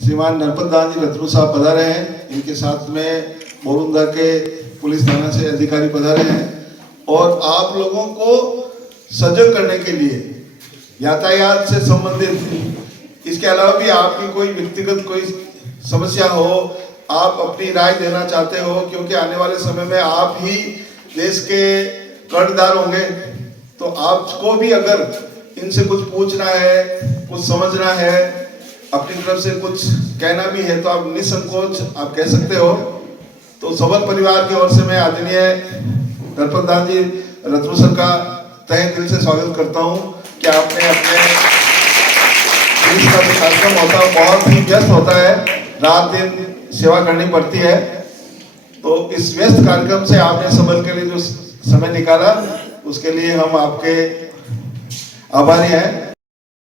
श्रीमान नरपत दास जी रतरू साहब पधारे हैं। इनके साथ में मोरुंदा के पुलिस थाना से अधिकारी पधारे हैं और आप लोगों को सजग करने के लिए यातायात से संबंधित, इसके अलावा भी आपकी कोई व्यक्तिगत कोई समस्या हो, आप अपनी राय देना चाहते हो, क्योंकि आने वाले समय में आप ही देश के कर्जदार होंगे, तो आपको भी अगर इनसे कुछ पूछना है, कुछ समझना है, अपनी तरफ से कुछ कहना भी है, तो आप निसंकोच आप कह सकते हो। तो सबल परिवार की ओर से मैं आदरणीय नरपत दास जी रतरू सर का तहे दिल से स्वागत करता हूं कि आपने अपने पुलिस का जो कार्यक्रम होता है बहुत ही व्यस्त होता है, रात दिन सेवा करनी पड़ती है, तो इस व्यस्त कार्यक्रम से आपने सबल के लिए जो समय निकाला उसके लिए हम आपके आभारी हैं।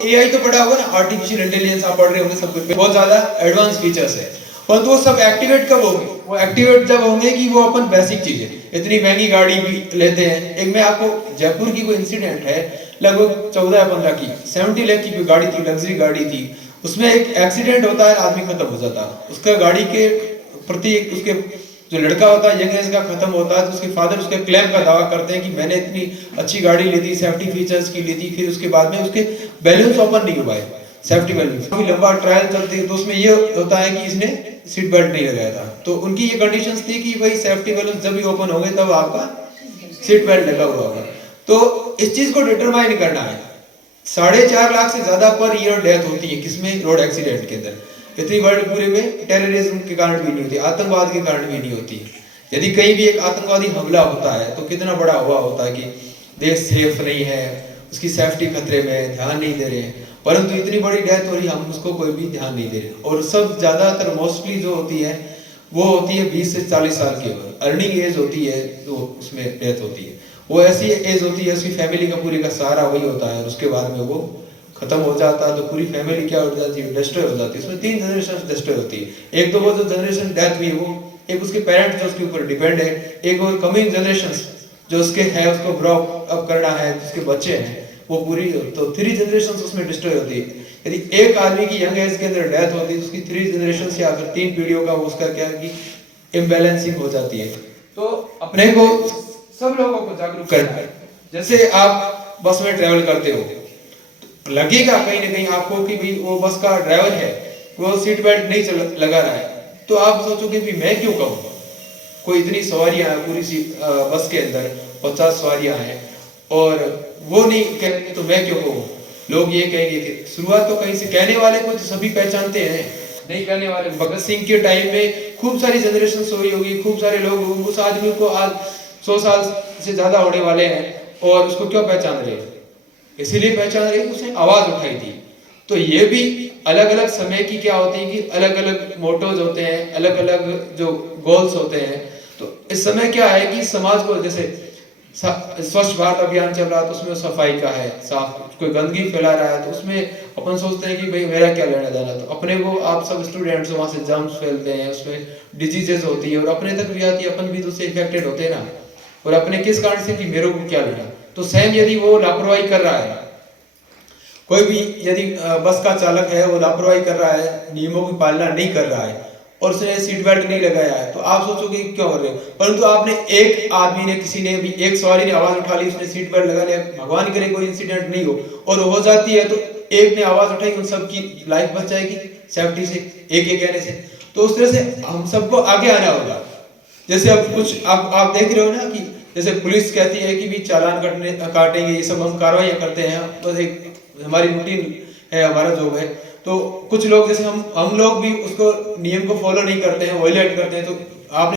एआई तो पढ़ा होगा ना, आर्टिफिशियल इंटेलिजेंस आप पढ़ रहे होंगे, सब कुछ बहुत ज्यादा एडवांस फीचर्स है, परंतु वो सब एक्टिवेट कब होंगे? वो एक्टिवेट जब होंगे कि वो अपन बेसिक चीजें, इतनी महंगी गाड़ी भी लेते हैं। एक मैं आपको जयपुर की कोई इंसिडेंट है, लगभग 14 या 15 की 70 लाख की कोई गाड़ी थी, लग्जरी गाड़ी थी, उसमें एक एक्सीडेंट होता है, आदमी खत्म हो जाता है। उसका गाड़ी के प्रति उसके जो लड़का होता है यंग एज का खत्म होता है, तो उसके फादर उसके क्लेम का दावा करते हैं कि मैंने इतनी अच्छी गाड़ी ली थी, सेफ्टी फीचर्स की ली थी, फिर उसके बाद में उसके बैलेंस ओपन नहीं हुआ है, सेफ्टी बैलेंस। काफी लंबा ट्रायल चलती है, तो उसमें ये होता है कि इसने सीट बेल्ट नहीं लगाया था, तो उनकी ये कंडीशंस थी कि भाई सेफ्टी बैलेंस जब भी ओपन होंगे तब आपका सीट बेल्ट लगा हुआ होगा। तो इस चीज को डिटरमाइन करना है। 4.5 लाख से ज्यादा पर ईयर डेथ होती है किसमें? रोड एक्सीडेंट के अंदर। इतनी वर्ल्ड पूरे में टेररिज्म के कारण भी नहीं होती, आतंकवाद के कारण भी नहीं होती। यदि कहीं भी एक आतंकवादी हमला होता है तो कितना बड़ा हुआ होता है कि देश सेफ नहीं है, उसकी सेफ्टी खतरे में, ध्यान नहीं दे रहे हैं, परंतु इतनी बड़ी डेथ हो रही है, हम उसको कोई भी ध्यान नहीं दे रहे। और सब ज्यादातर मोस्टली जो होती है वो होती है 20 से 40 साल की उम्र, अर्निंग एज होती है, तो उसमें डेथ होती है। वो ऐसी एज होती है, उसकी फैमिली का पूरी का सहारा वही होता है, उसके बाद में वो खत्म हो जाता है, तो पूरी फैमिली क्या हो जाती है? डिस्ट्रॉय हो जाती है। इसमें 3 जनरेशन डिस्ट्रॉय होती है। एक तो वो जो जनरेशन डेथ हुई वो, एक उसके पेरेंट्स जो उसके ऊपर डिपेंड है, एक वो कमिंग जनरेशंस जो उसके है, उसको ग्रो अप करना है, जिसके बच्चे हैं, वो पूरी, तो 3 जनरेशन उसमें डिस्ट्रॉय होती है। यदि एक आदमी की यंग एज के अंदर डेथ होती है तो उसकी 3 जनरेशन या फिर 3 पीढ़ियों का उसका क्या है कि इम्बैलेंसिंग हो जाती है। तो अपने को सब लोगों को जागरूक करना है। जैसे आप बस में ट्रेवल करते हो, लगेगा कहीं ना कहीं आपको कि भी वो बस का ड्राइवर है वो सीट बेल्ट नहीं लगा रहा है, तो आप सोचोगे भी मैं क्यों कहूँ? कोई इतनी सवारियां हैं पूरी सी बस के अंदर, 50 सवारियां हैं और वो नहीं कहेंगे तो मैं क्यों कहूँ? लोग ये कहेंगे कि शुरुआत तो कहीं से, कहने वाले को तो सभी पहचानते हैं, नहीं कहने वाले। भगत सिंह के टाइम में खूब सारी जनरेशन हुई होगी, खूब सारे लोग उस आदमी को आज 100 साल से ज्यादा होने वाले हैं और उसको क्यों पहचान रहे हैं? इसीलिए पहचान रहे हैं, उसने आवाज उठाई थी। तो ये भी अलग अलग समय की क्या होती है कि अलग अलग मोटोज होते हैं, अलग अलग जो गोल्स होते हैं। तो इस समय क्या है कि समाज को, जैसे स्वच्छ भारत अभियान चल रहा है तो उसमें सफाई का है, साफ, कोई गंदगी फैला रहा है तो उसमें अपन सोचते हैं कि भाई मेरा क्या लेना देना। तो अपने को, आप सब स्टूडेंट्स वहां से जर्म्स फैलते हैं, उसमें डिजीजेस होती है और अपने तक भी आती है, अपन भी तो उससे इन्फेक्टेड होते हैं ना। और अपने किस कारण से कि मेरे को क्या लेना? तो सेम यदि वो लापरवाही कर रहा है, कोई भी यदि बस का चालक है वो लापरवाही कर रहा है, नियमों की पालना नहीं कर रहा है और उसने सीट बेल्ट नहीं लगाया है, तो आप सोचोगे क्यों कर रहे हो? परंतु आपने, एक आदमी ने, किसी ने भी, एक सवारी ने आवाज उठा ली, उसने सीट बेल्ट लगा लिया, भगवान करे कोई इंसिडेंट नहीं हो और हो जाती है तो एक ने आवाज उठाई, उन सबकी लाइफ बच जाएगी सेफ्टी से, एक कहने से। तो उस तरह से हम सबको आगे आना होगा। जैसे अब कुछ आप देख रहे हो ना कि जैसे पुलिस कहती है कि भी चालान काटेंगे, ये सब हम कार्रवाइयां करते हैं, बस एक हमारी रूटीन है, हमारा जॉब है। तो कुछ लोग, जैसे हम लोग भी उसको नियम को फॉलो नहीं करते हैं, वायलेट करते हैं। तो आपने